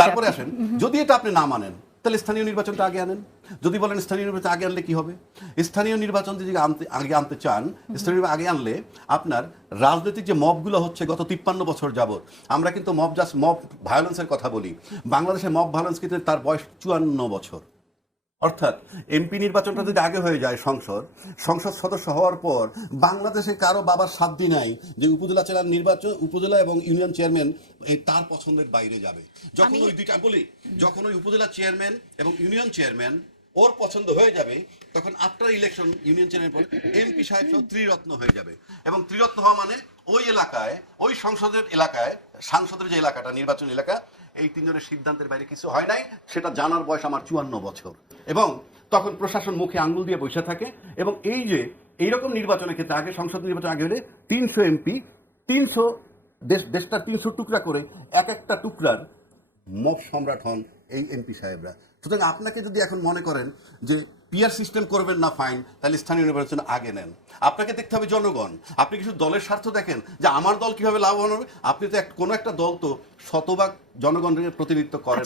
তারপরে আসেন, যদি এটা আপনি না মানেন তাহলে স্থানীয় নির্বাচনটা আগে আনেন। যদি বলেন স্থানীয় নির্বাচন আগে আনলে কি হবে, স্থানীয় নির্বাচন যদি আগে আনতে চান, স্থানীয় নির্বাচন আগে আনলে আপনার রাজনৈতিক যে মবগুলো হচ্ছে গত 53 বছর যাবত, আমরা কিন্তু মব ভায়োলেন্সের কথা বলি, বাংলাদেশে মব ভায়োলেন্স কিন্তু তার বয়স 54 বছর। অর্থাৎ এমপি নির্বাচনটা যদি আগে হয়ে যায়, সংসদ সদস্য হওয়ার পর বাংলাদেশে কারো বাবার সাধ্য নাই যে উপজেলা চেয়ারম্যান নির্বাচন, উপজেলা এবং ইউনিয়ন চেয়ারম্যান তার পছন্দের বাইরে যাবে। যখন ওই দুইটা বলি, যখন ওই উপজেলা চেয়ারম্যান এবং ইউনিয়ন চেয়ারম্যান ওর পছন্দ হয়ে যাবে, তখন আফটার ইলেকশন ইউনিয়ন চেয়ারম্যান পর এমপি সাহেব সহ ত্রিরত্ন হয়ে যাবে। এবং ত্রিরত্ন হওয়া মানে ওই এলাকায়, ওই সংসদের এলাকায়, সাংসদের যে এলাকাটা নির্বাচন এলাকা, এই তিনজনের সিদ্ধান্তের বাইরে কিছু হয় নাই। সেটা জানার বয়স আমার 54 বছর। এবং তখন প্রশাসন মুখে আঙ্গুল দিয়ে বসে থাকে। এবং এই যে এইরকম নির্বাচনের ক্ষেত্রে আগে সংসদ নির্বাচন আগে হলে 300 এমপি, 300 দেশটার 300 টুকরা করে এক একটা টুকরার মব সম্রাট হন এই এমপি সাহেবরা। সুতরাং আপনাকে যদি এখন মনে করেন যে পিয়ার সিস্টেম করবেন না, ফাইন, তাহলে স্থানীয় নির্বাচন আগে নেন। আপনাকে দেখতে হবে জনগণ। আপনি কিছু দলের স্বার্থ দেখেন যে আমার দল কিভাবে লাভবান হবে। আপনি তো কোনো একটা দল তো শতভাগ জনগণের প্রতিনিধিত্ব করেন।